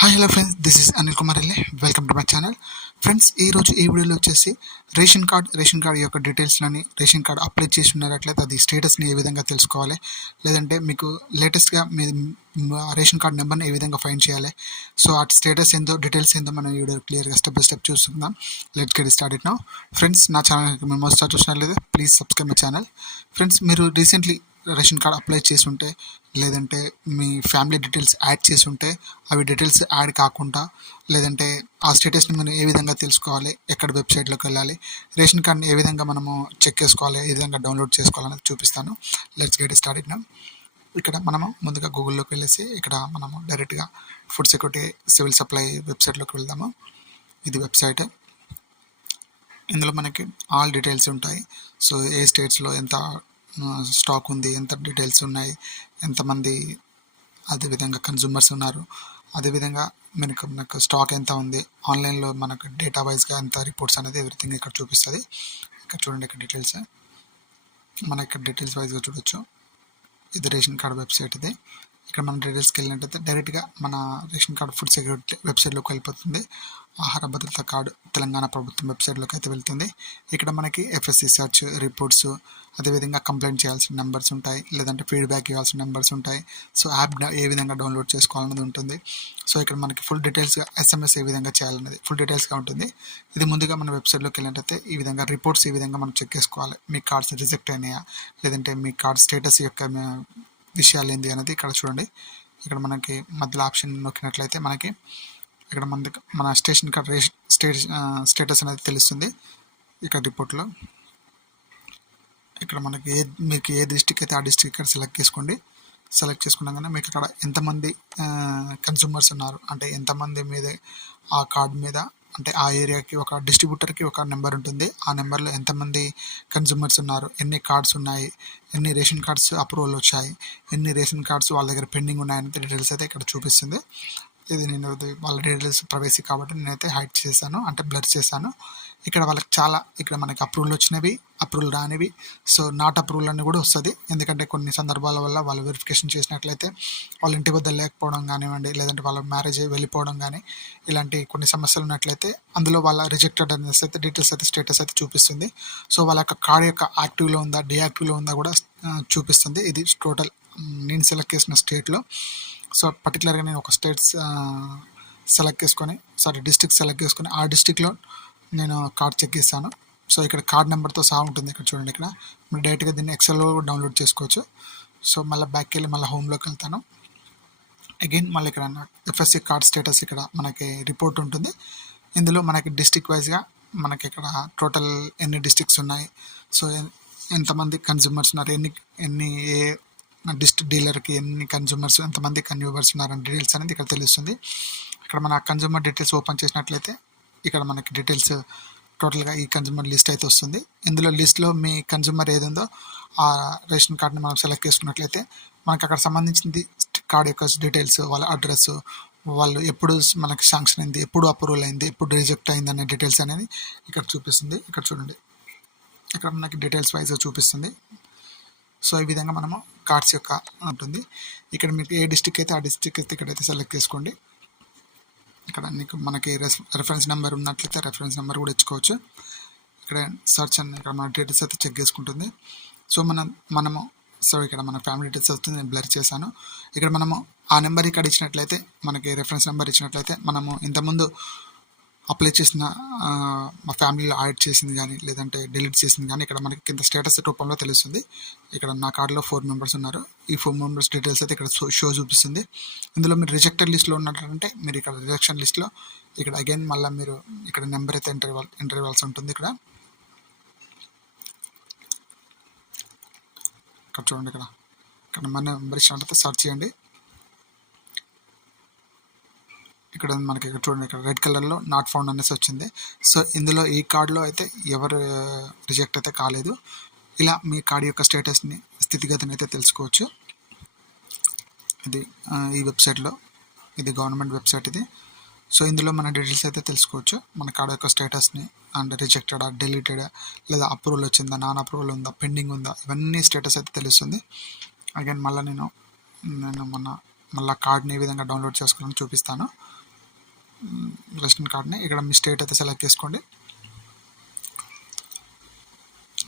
Hi hello friends, this is Anil Kumar LA. Welcome to my channel. Friends, ఈరోజు ఈ వీడియోలో వచ్చేసి రేషన్ కార్డ్ యొక్క డీటెయిల్స్లని, రేషన్ కార్డ్ అప్లై చేసి ఉన్నారట్లయితే అది స్టేటస్ని ఏ విధంగా తెలుసుకోవాలి, లేదంటే మీకు లేటెస్ట్గా మీ రేషన్ కార్డ్ నెంబర్ని ఏ విధంగా ఫైండ్ చేయాలి. సో ఆ స్టేటస్ ఏందో, డీటెయిల్స్ ఏందో మనం ఈ వీడియో క్లియర్గా స్టెప్ బై స్టెప్ చూసుకుందాం. Let's get started now. Friends, నా ఛానల్కి మేము మొదటి చూసినట్లయితే please subscribe my channel. Friends, మీరు రీసెంట్లీ రేషన్ కార్డ్ అప్లై చేసి ఉంటే, లేదంటే మీ ఫ్యామిలీ డీటెయిల్స్ యాడ్ చేసి ఉంటే, అవి డీటెయిల్స్ యాడ్ కాకుండా, లేదంటే ఆ స్టేటస్ని మనం ఏ విధంగా తెలుసుకోవాలి, ఎక్కడ వెబ్సైట్లోకి వెళ్ళాలి, రేషన్ కార్డ్ని ఏ విధంగా మనము చెక్ చేసుకోవాలి, ఏ విధంగా డౌన్లోడ్ చేసుకోవాలనేది చూపిస్తాను. Let's get started now. ఇక్కడ మనము ముందుగా గూగుల్లోకి వెళ్ళేసి ఇక్కడ మనము డైరెక్ట్గా ఫుడ్ సెక్యూరిటీ సివిల్ సప్లై వెబ్సైట్లోకి వెళ్దాము. ఇది వెబ్సైట్. ఇందులో మనకి ఆల్ డీటెయిల్స్ ఉంటాయి. సో ఏ స్టేట్స్లో ఎంత స్టాక్ ఉంది, ఎంత డీటెయిల్స్ ఉన్నాయి, ఎంతమంది అదేవిధంగా కన్జ్యూమర్స్ ఉన్నారు, అదేవిధంగా మనకు స్టాక్ ఎంత ఉంది, ఆన్లైన్లో మనకు డేటా వైజ్గా ఎంత రిపోర్ట్స్ అనేది ఎవ్రీథింగ్ ఇక్కడ చూపిస్తుంది. ఇక్కడ చూడండి, ఇక్కడ డీటెయిల్స్ మన ఇక్కడ డీటెయిల్స్ వైజ్గా చూడొచ్చు. ఇది రేషన్ కార్డ్ వెబ్సైట్. ఇది ఇక్కడ మన డీటెయిల్స్కి వెళ్ళినట్టయితే డైరెక్ట్గా మన రేషన్ కార్డ్ ఫుడ్ సెక్యూరిటీ వెబ్సైట్లోకి వెళ్ళిపోతుంది. ఆహార భద్రత కార్డు తెలంగాణ ప్రభుత్వం వెబ్సైట్లోకి అయితే వెళ్తుంది. ఇక్కడ మనకి ఎఫ్ఎస్సి సెర్చ్ రిపోర్ట్స్, అదేవిధంగా కంప్లైంట్ చేయాల్సిన నెంబర్స్ ఉంటాయి, లేదంటే ఫీడ్బ్యాక్ ఇవ్వాల్సిన నెంబర్స్ ఉంటాయి. సో యాప్ ఏ విధంగా డౌన్లోడ్ చేసుకోవాలన్నది ఉంటుంది. సో ఇక్కడ మనకి ఫుల్ డీటెయిల్స్గా ఎస్ఎంఎస్ ఏ విధంగా చేయాలన్నది ఫుల్ డీటెయిల్స్గా ఉంటుంది. ఇది ముందుగా మన వెబ్సైట్లోకి వెళ్ళినట్టయితే ఈ విధంగా రిపోర్ట్స్ ఈ విధంగా మనం చెక్ చేసుకోవాలి. మీ కార్డ్స్ రిజెక్ట్ అయినాయా, లేదంటే మీ కార్డ్ స్టేటస్ యొక్క విషయాలు ఏంటి అనేది ఇక్కడ చూడండి. ఇక్కడ మనకి మధ్యలో ఆప్షన్ నొక్కినట్లయితే మనకి ఇక్కడ మన స్టేషన్ కార్డ్ స్టేటస్ అనేది తెలుస్తుంది. ఇక్కడ రిపోర్ట్లో ఇక్కడ మనకి మీకు ఏ డిస్ట్రిక్ట్ అయితే ఆ డిస్ట్రిక్ట్ ఇక్కడ సెలెక్ట్ చేసుకోండి. సెలెక్ట్ చేసుకున్నాక మీకు ఇక్కడ ఎంతమంది కన్స్యూమర్స్ ఉన్నారు, అంటే ఎంతమంది మీద ఆ కార్డ్ మీద, అంటే ఆ ఏరియాకి ఒక డిస్ట్రిబ్యూటర్కి ఒక నెంబర్ ఉంటుంది. ఆ నెంబర్లో ఎంతమంది కన్జ్యూమర్స్ ఉన్నారు, ఎన్ని కార్డ్స్ ఉన్నాయి, ఎన్ని రేషన్ కార్డ్స్ అప్రూవల్ వచ్చాయి, ఎన్ని రేషన్ కార్డ్స్ వాళ్ళ దగ్గర పెండింగ్ ఉన్నాయని డీటెయిల్స్ అయితే ఇక్కడ చూపిస్తుంది. ఇది నేను వాళ్ళ డీటెయిల్స్ ప్రైవసీ కాబట్టి నేనైతే హైడ్ చేశాను, అంటే బ్లర్ చేశాను. ఇక్కడ వాళ్ళకి చాలా ఇక్కడ మనకి అప్రూవల్ వచ్చినవి, అప్రూవల్ రానివి, సో నాట్ అప్రూవల్ అని కూడా వస్తుంది. ఎందుకంటే కొన్ని సందర్భాల వల్ల వాళ్ళు వెరిఫికేషన్ చేసినట్లయితే వాళ్ళ ఇంటి వద్ద లేకపోవడం కానివ్వండి, లేదంటే వాళ్ళ మ్యారేజ్ వెళ్ళిపోవడం కానీ, ఇలాంటి కొన్ని సమస్యలు ఉన్నట్లయితే అందులో వాళ్ళ రిజెక్టెడ్ అనేసి అయితే డీటెయిల్స్ అయితే స్టేటస్ అయితే చూపిస్తుంది. సో వాళ్ళ యొక్క కార్డ్ యొక్క యాక్టివ్లో ఉందా, డియాక్టివ్లో ఉందా కూడా చూపిస్తుంది. ఇది టోటల్ నేను సెలెక్ట్ చేసిన స్టేట్లో. సో పర్టికులర్గా నేను ఒక స్టేట్స్ సెలెక్ట్ చేసుకొని, డిస్ట్రిక్ట్ సెలెక్ట్ చేసుకొని ఆ డిస్ట్రిక్ట్లో నేను కార్డ్ చెక్ చేస్తాను. సో ఇక్కడ కార్డ్ నెంబర్తో సహా ఉంటుంది. ఇక్కడ చూడండి, ఇక్కడ మీరు డైరెక్ట్గా దీన్ని ఎక్సెల్లో డౌన్లోడ్ చేసుకోవచ్చు. సో మళ్ళీ బ్యాక్కి వెళ్ళి మళ్ళీ హోమ్లోకి వెళ్తాను. అగైన్ మళ్ళీ ఇక్కడ ఎఫ్ఎస్సి కార్డ్ స్టేటస్ ఇక్కడ మనకి రిపోర్ట్ ఉంటుంది. ఇందులో మనకి డిస్ట్రిక్ట్ వైజ్గా మనకి ఇక్కడ టోటల్ ఎన్ని డిస్ట్రిక్ట్స్ ఉన్నాయి, సో ఎంతమంది కన్జ్యూమర్స్ ఉన్నారు, ఎన్ని ఏ డిస్ట్రిక్ట్ డీలర్కి ఎన్ని కన్జ్యూమర్స్, ఎంతమంది కన్జ్యూమర్స్ ఉన్నారని డీటెయిల్స్ అనేది ఇక్కడ తెలుస్తుంది. ఇక్కడ మన కన్జ్యూమర్ డీటెయిల్స్ ఓపెన్ చేసినట్లయితే ఇక్కడ మనకి డీటెయిల్స్ టోటల్గా ఈ కన్జ్యూమర్ లిస్ట్ అయితే వస్తుంది. ఇందులో లిస్ట్లో మీ కన్జ్యూమర్ ఏది ఉందో ఆ రేషన్ కార్డ్ని మనం సెలెక్ట్ చేసుకున్నట్లయితే మనకు అక్కడ సంబంధించింది కార్డ్ యొక్క డీటెయిల్స్, వాళ్ళ అడ్రస్, వాళ్ళు ఎప్పుడు మనకి శాంక్షన్ అయింది, ఎప్పుడు అప్రూవల్ అయింది, ఎప్పుడు రిజెక్ట్ అయింది అనే డీటెయిల్స్ అనేది ఇక్కడ చూపిస్తుంది. ఇక్కడ చూడండి, ఇక్కడ మనకి డీటెయిల్స్ వైజ్గా చూపిస్తుంది. సో ఈ విధంగా మనము కార్డ్స్ యొక్క ఉంటుంది. ఇక్కడ మీకు ఏ డిస్ట్రిక్ట్ అయితే ఆ డిస్ట్రిక్ట్ అయితే ఇక్కడైతే సెలెక్ట్ చేసుకోండి. ఇక్కడ మీకు మనకి రెఫరెన్స్ నెంబర్ ఉన్నట్లయితే రెఫరెన్స్ నెంబర్ కూడా ఇచ్చుకోవచ్చు. ఇక్కడ సర్చ్ అని ఇక్కడ మన డీటెయిల్స్ అయితే చెక్ చేసుకుంటుంది. సో మనము ఇక్కడ మన ఫ్యామిలీ డీటెయిల్స్ వస్తుంది, నేను బ్లర్ చేశాను. ఇక్కడ మనము ఆ నెంబర్ ఇక్కడ ఇచ్చినట్లయితే, మనకి రెఫరెన్స్ నెంబర్ ఇచ్చినట్లయితే మనము ఇంతకుముందు అప్లై చేసిన మా ఫ్యామిలీలో యాడ్ చేసింది కానీ, లేదంటే డిలీట్ చేసింది కానీ ఇక్కడ మనకి కింద స్టేటస్ రూపంలో తెలుస్తుంది. ఇక్కడ నా కార్డులో 4 మెంబర్స్ ఉన్నారు. ఈ 4 మెంబర్స్ డీటెయిల్స్ అయితే ఇక్కడ షో చూపిస్తుంది. ఇందులో మీరు రిజెక్టెడ్ లిస్ట్లో ఉన్నట్లంటే మీరు ఇక్కడ రిజెక్షన్ లిస్ట్లో ఇక్కడ అగైన్ మళ్ళీ మీరు ఇక్కడ నెంబర్ అయితే ఎంటర్ ఇవ్వాల్సి ఉంటుంది. ఇక్కడ చూడండి, ఇక్కడ మన నెంబర్ ఇచ్చినట్లయితే సర్చ్ చేయండి. ఇక్కడ మనకి ఇక్కడ చూడండి, ఇక్కడ రెడ్ కలర్లో నాట్ ఫౌండ్ అనేసి వచ్చింది. సో ఇందులో ఈ కార్డులో అయితే ఎవరు రిజెక్ట్ అయితే కాలేదు. ఇలా మీ కార్డు యొక్క స్టేటస్ని, స్థితిగతిని అయితే తెలుసుకోవచ్చు. ఇది ఈ వెబ్సైట్లో, ఇది గవర్నమెంట్ వెబ్సైట్ ఇది. సో ఇందులో మన డీటెయిల్స్ అయితే తెలుసుకోవచ్చు. మన కార్డు యొక్క స్టేటస్ని, అండ్ రిజెక్టెడా, డిలీటెడా, లేదా అప్రూవల్ వచ్చిందా, నాన్ అప్రూవల్ ఉందా, పెండింగ్ ఉందా, ఇవన్నీ స్టేటస్ అయితే తెలుస్తుంది. అగైన్ మళ్ళీ నేను మళ్ళీ కార్డ్ని ఏ విధంగా డౌన్లోడ్ చేసుకోవాలని చూపిస్తాను. రేషన్ కార్డ్ని ఇక్కడ మీ స్టేట్ అయితే సెలెక్ట్ చేసుకోండి.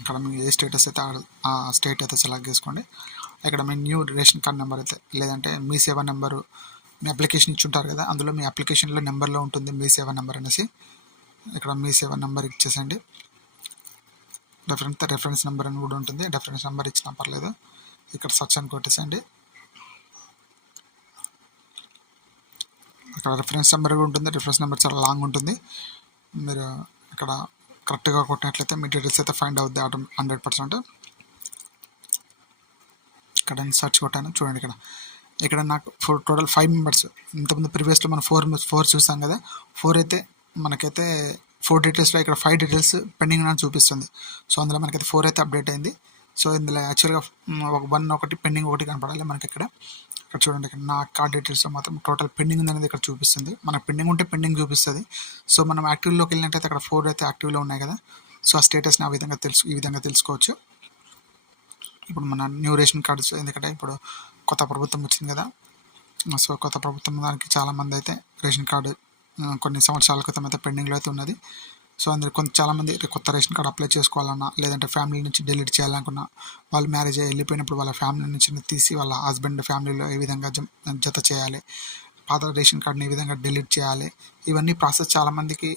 ఇక్కడ మీ ఏ స్టేటస్ అయితే ఆ స్టేట్ అయితే సెలెక్ట్ చేసుకోండి. ఇక్కడ మీ న్యూ రేషన్ కార్డ్ నెంబర్ అయితే లేదంటే మీ సేవా నెంబరు మీ అప్లికేషన్ ఇచ్చి ఉంటారు కదా, అందులో మీ అప్లికేషన్లో నెంబర్లో ఉంటుంది మీ సేవా నెంబర్ అనేసి. ఇక్కడ మీ సేవా నెంబర్ ఇచ్చేసండి. రెఫరెన్స్ నెంబర్ అని కూడా ఉంటుంది, రెఫరెన్స్ నెంబర్ ఇచ్చినా పర్లేదు. ఇక్కడ సర్చ్ అని కొట్టేసండి. ఇక్కడ రిఫరెన్స్ నెంబర్ కూడా ఉంటుంది. రిఫరెన్స్ నెంబర్ చాలా లాంగ్ ఉంటుంది. మీరు ఇక్కడ కరెక్ట్గా కొట్టినట్లయితే మీ డీటెయిల్స్ అయితే ఫైండ్ అవుద్ది 100%. ఇక్కడ నేను సర్చ్ కొట్టాను చూడండి. ఇక్కడ నాకు టోటల్ 5 మెంబర్స్. ఇంతకుముందు ప్రీవియస్లో మనం 4 చూసాం కదా, 4 అయితే మనకైతే 4 డీటెయిల్స్లో ఇక్కడ 5 డీటెయిల్స్ పెండింగ్ అని చూపిస్తుంది. సో అందులో మనకైతే 4 అయితే అప్డేట్ అయింది. సో ఇందులో యాక్చువల్గా ఒకటి పెండింగ్ ఒకటి కనపడాలి మనకి. ఇక్కడ చూడండి, ఇక్కడ నా కార్డ్ డీటెయిల్స్లో మాత్రం టోటల్ పెండింగ్ ఉంది అనేది ఇక్కడ చూపిస్తుంది. మనకు పెండింగ్ ఉంటే పెండింగ్ చూపిస్తుంది. సో మనం యాక్టివ్లోకి వెళ్ళినట్టయితే అక్కడ 4 అయితే యాక్టివ్లో ఉన్నాయి కదా, సో ఆ స్టేటస్ని ఈ విధంగా తెలుసుకోవచ్చు. ఇప్పుడు మన న్యూ రేషన్ కార్డ్స్, ఎందుకంటే ఇప్పుడు కొత్త ప్రభుత్వం వచ్చింది కదా, సో కొత్త ప్రభుత్వం దానికి చాలామంది అయితే రేషన్ కార్డు కొన్ని సంవత్సరాల క్రితం అయితే పెండింగ్లో అయితే ఉన్నది. సో అందులో చాలామంది కొత్త రేషన్ కార్డు అప్లై చేసుకోవాలన్నా, లేదంటే ఫ్యామిలీ నుంచి డిలీట్ చేయాలనుకున్నా, వాళ్ళు మ్యారేజ్ అయ్యి వెళ్ళిపోయినప్పుడు వాళ్ళ ఫ్యామిలీ నుంచి తీసి వాళ్ళ హస్బెండ్ ఫ్యామిలీలో ఏ విధంగా జత చేయాలి, పాత రేషన్ కార్డుని ఏ విధంగా డిలీట్ చేయాలి, ఇవన్నీ ప్రాసెస్ చాలామందికి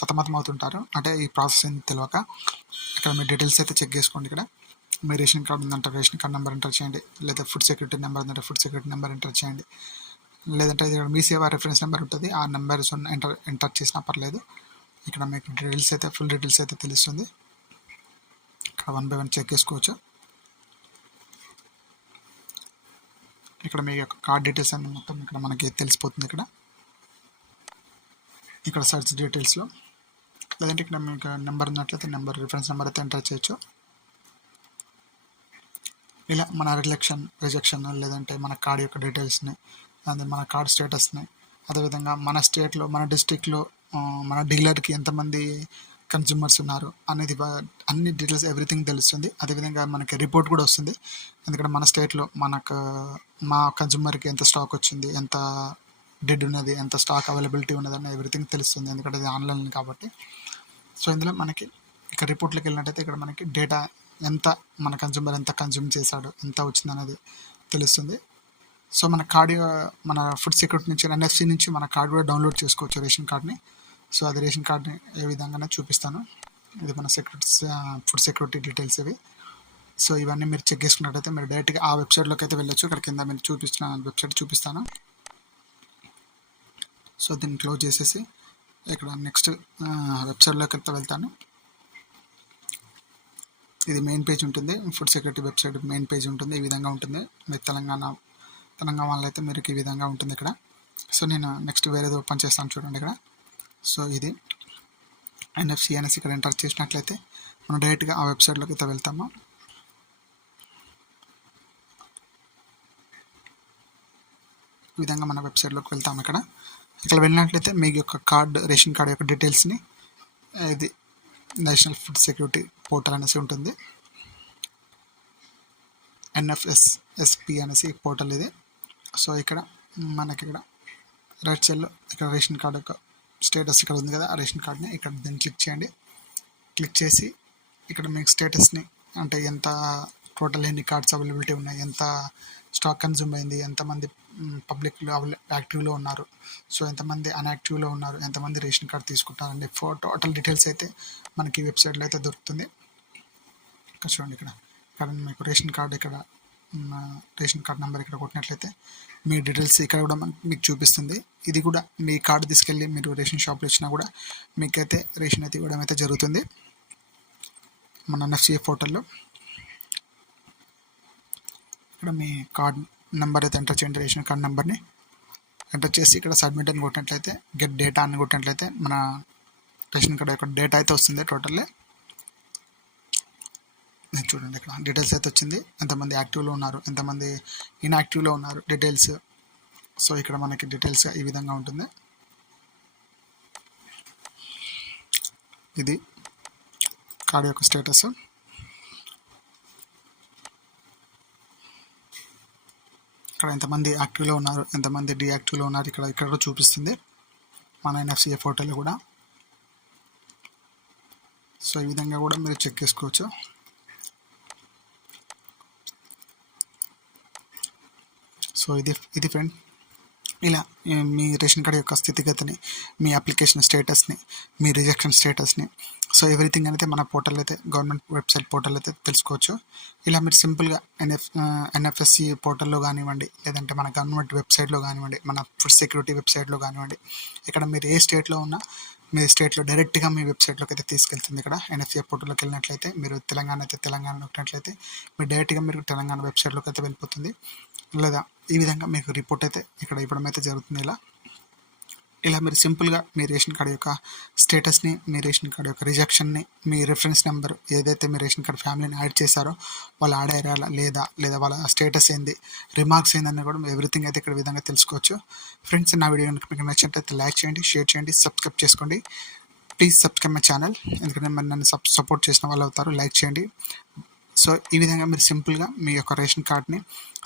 సతమతం అవుతుంటారు. అంటే ఈ ప్రాసెస్ ఏంటి తెలియక ఇక్కడ మీ డీటెయిల్స్ అయితే చెక్ చేసుకోండి. ఇక్కడ మీ రేషన్ కార్డు ఉందంటే రేషన్ కార్డ్ నెంబర్ ఎంటర్ చేయండి, లేదా ఫుడ్ సెక్యూరిటీ నెంబర్ ఉందంటే ఫుడ్ సెక్యూరిటీ నెంబర్ ఎంటర్ చేయండి, లేదంటే ఇక్కడ మీ సేవా రెఫరెన్స్ నెంబర్ ఉంటుంది, ఆ నెంబర్స్ ఎంటర్ చేసినా పర్లేదు. ఇక్కడ మీకు డీటెయిల్స్ అయితే ఫుల్ డీటెయిల్స్ అయితే తెలుస్తుంది. ఇక్కడ 1 by 1 చెక్ చేసుకోవచ్చు. ఇక్కడ మీ యొక్క కార్డ్ డీటెయిల్స్ అన్ని మొత్తం ఇక్కడ మనకి తెలిసిపోతుంది. ఇక్కడ సర్చ్ డీటెయిల్స్లో, లేదంటే ఇక్కడ మీకు నెంబర్ ఉన్నట్లయితే నెంబర్ రిఫరెన్స్ నెంబర్ అయితే ఎంటర్ చేయొచ్చు. ఇలా మన రిజెక్షన్ లేదంటే మన కార్డ్ యొక్క డీటెయిల్స్ని, అదే మన కార్డ్ స్టేటస్ని, అదేవిధంగా మన స్టేట్లో మన డిస్ట్రిక్ట్లో మన డీలర్కి ఎంతమంది కన్జ్యూమర్స్ ఉన్నారు అనేది అన్ని డీటెయిల్స్ ఎవ్రీథింగ్ తెలుస్తుంది. అదేవిధంగా మనకి రిపోర్ట్ కూడా వస్తుంది. ఎందుకంటే మన స్టేట్లో మా కన్జ్యూమర్కి ఎంత స్టాక్ వచ్చింది, ఎంత డెడ్ ఉన్నది, ఎంత స్టాక్ అవైలబిలిటీ ఉన్నది అని ఎవ్రీథింగ్ తెలుస్తుంది, ఎందుకంటే ఇది ఆన్లైన్ కాబట్టి. సో ఇందులో మనకి ఇక రిపోర్ట్లోకి వెళ్ళినట్టయితే ఇక్కడ మనకి డేటా ఎంత మన కన్జ్యూమర్ ఎంత కన్జ్యూమ్ చేశాడు, ఎంత వచ్చింది అనేది తెలుస్తుంది. సో మన ఫుడ్ సెక్యూరిటీ నుంచి NFC నుంచి మన కార్డు కూడా డౌన్లోడ్ చేసుకోవచ్చు రేషన్ కార్డ్ని. సో అది రేషన్ కార్డ్ని ఏ విధంగానే చూపిస్తాను. ఇది మన ఫుడ్ సెక్యూరిటీ డీటెయిల్స్ ఇవి. సో ఇవన్నీ మీరు చెక్ చేసుకున్నట్టయితే మీరు డైరెక్ట్గా ఆ వెబ్సైట్లోకి అయితే వెళ్ళొచ్చు. ఇక్కడ కింద మీరు వెబ్సైట్ చూపిస్తాను. సో దీన్ని క్లోజ్ చేసేసి ఇక్కడ నెక్స్ట్ వెబ్సైట్లోకి అయితే వెళ్తాను. ఇది మెయిన్ పేజ్ ఉంటుంది, food security website main page ఉంటుంది. ఈ విధంగా ఉంటుంది. మీరు తెలంగాణ వాళ్ళు అయితే మీరు ఈ విధంగా ఉంటుంది ఇక్కడ. సో నేను నెక్స్ట్ వేరేది ఓపెన్ చేస్తాను చూడండి ఇక్కడ. సో ఇది NFC అనేసి ఇక్కడ ఎంటర్ చేసినట్లయితే మనం డైరెక్ట్గా ఆ వెబ్సైట్లోకి అయితే వెళ్తాము. ఈ విధంగా మన వెబ్సైట్లోకి వెళ్తాము. ఇక్కడ వెళ్ళినట్లయితే మీ యొక్క రేషన్ కార్డు యొక్క డీటెయిల్స్ని, ఇది నేషనల్ ఫుడ్ సెక్యూరిటీ పోర్టల్ అనేసి ఉంటుంది, NFSSP అనేసి పోర్టల్ ఇది. సో ఇక్కడ మనకి రైట్ సైడ్లో ఇక్కడ రేషన్ కార్డు యొక్క స్టేటస్ ఇక్కడ ఉంది కదా, ఆ రేషన్ కార్డ్ని ఇక్కడ దీన్ని క్లిక్ చేయండి. క్లిక్ చేసి ఇక్కడ మీకు స్టేటస్ని, అంటే ఎంత టోటల్ ఎన్ని కార్డ్స్ అవైలబిలిటీ ఉన్నాయి, ఎంత స్టాక్ కన్జ్యూమ్ అయింది, ఎంతమంది పబ్లిక్లో యాక్టివ్లో ఉన్నారు, సో ఎంతమంది అన్యాక్టివ్లో ఉన్నారు, ఎంతమంది రేషన్ కార్డ్ తీసుకుంటారండి, టోటల్ డీటెయిల్స్ అయితే మనకి వెబ్సైట్లో అయితే దొరుకుతుంది. ఇక్కడ చూడండి, ఇక్కడ మీకు రేషన్ కార్డ్ నెంబర్ ఇక్కడ కొట్టినట్లయితే మీ డీటెయిల్స్ ఇక్కడ కూడా మీకు చూపిస్తుంది. ఇది కూడా మీ కార్డు తీసుకెళ్ళి మీరు రేషన్ షాప్లో ఇచ్చినా కూడా మీకైతే రేషన్ అయితే ఇవ్వడం అయితే జరుగుతుంది మన NFC పోర్టల్లో. ఇక్కడ మీ కార్డ్ నెంబర్ అయితే ఎంటర్ చేయండి, రేషన్ కార్డ్ నెంబర్ని ఎంటర్ చేసి ఇక్కడ సబ్మిట్ అని కొట్టినట్లయితే, గెట్ డేటా అని కొట్టినట్లయితే మన రేషన్ కార్డ్ యొక్క డేటా అయితే వస్తుంది టోటల్లీ. చూడండి ఇక్కడ డీటెయిల్స్ అయితే వచ్చింది, ఎంతమంది యాక్టివ్లో ఉన్నారు, ఎంతమంది ఇన్యాక్టివ్లో ఉన్నారు డీటెయిల్స్. సో ఇక్కడ మనకి డీటెయిల్స్ ఈ విధంగా ఉంటుంది. ఇది కార్డు యొక్క స్టేటస్. ఇక్కడ ఎంతమంది యాక్టివ్లో ఉన్నారు, ఎంతమంది డియాక్టివ్లో ఉన్నారు ఇక్కడ కూడా చూపిస్తుంది. మన ఎన్ఎఫ్సిఏ పోర్టల్లో కూడా. సో ఈ విధంగా కూడా మీరు చెక్ చేసుకోవచ్చు. సో ఇది ఫ్రెండ్, ఇలా మీ రేషన్ కార్డు యొక్క స్థితిగతిని, మీ అప్లికేషన్ స్టేటస్ని, మీ రిజెక్షన్ స్టేటస్ని, సో ఎవ్రీథింగ్ అనేది మన పోర్టల్ అయితే, గవర్నమెంట్ వెబ్సైట్ పోర్టల్ అయితే తెలుసుకోవచ్చు. ఇలా మీరు సింపుల్గా ఎన్ఎఫ్ఎస్సి పోర్టల్లో కానివ్వండి, లేదంటే మన గవర్నమెంట్ వెబ్సైట్లో కానివ్వండి, మన ఫుడ్ సెక్యూరిటీ వెబ్సైట్లో కానివ్వండి, ఇక్కడ మీరు ఏ స్టేట్లో ఉన్నా మీ స్టేట్లో డైరెక్ట్గా మీ వెబ్సైట్లోకి అయితే తీసుకెళ్తుంది. ఇక్కడ ఎన్ఎఫ్సిఏ పోర్టల్లోకి వెళ్ళినట్లయితే, మీరు తెలంగాణ అయితే తెలంగాణ నొక్కినట్లయితే మీరు డైరెక్ట్గా మీరు తెలంగాణ వెబ్సైట్లోకి అయితే వెళ్ళిపోతుంది. లేదా ఈ విధంగా మీకు రిపోర్ట్ అయితే ఇక్కడ ఇవ్వడం అయితే జరుగుతుంది. ఇలా మీరు సింపుల్గా మీ రేషన్ కార్డు యొక్క స్టేటస్ని, మీ రేషన్ కార్డు యొక్క రిజెక్షన్ని, మీ రిఫరెన్స్ నెంబర్ ఏదైతే మీ రేషన్ కార్డు ఫ్యామిలీని యాడ్ చేశారో వాళ్ళు యాడ్ అయ్యారా లేదా వాళ్ళ స్టేటస్ ఏంది, రిమార్క్స్ ఏందని కూడా ఎవ్రీథింగ్ అయితే ఇక్కడ విధంగా తెలుసుకోవచ్చు. ఫ్రెండ్స్, నా వీడియో కనుక మీకు నచ్చినట్లయితే లైక్ చేయండి, షేర్ చేయండి, సబ్స్క్రైబ్ చేసుకోండి. ప్లీజ్ సబ్స్క్రైబ్ మై ఛానల్, ఎందుకంటే మరి నన్ను సపోర్ట్ చేసిన వాళ్ళు అవుతారు. లైక్ చేయండి. సో ఈ విధంగా మీరు సింపుల్గా మీ యొక్క రేషన్ కార్డ్ని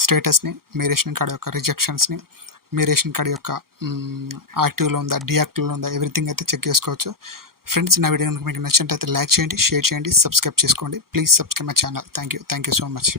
స్టేటస్ని, మీ రేషన్ కార్డు యొక్క రిజెక్షన్స్ని, మీ రేషన్ కార్డు యొక్క యాక్టివ్లో ఉందా, డీయాక్టివ్లో ఉందా, ఎవ్రీథింగ్ అయితే చెక్ చేసుకోవచ్చు. ఫ్రెండ్స్, నా వీడియో కనుక మీకు నచ్చినట్లయితే లైక్ చేయండి, షేర్ చేయండి, సబ్స్క్రైబ్ చేసుకోండి. Please subscribe my channel. Thank you so much.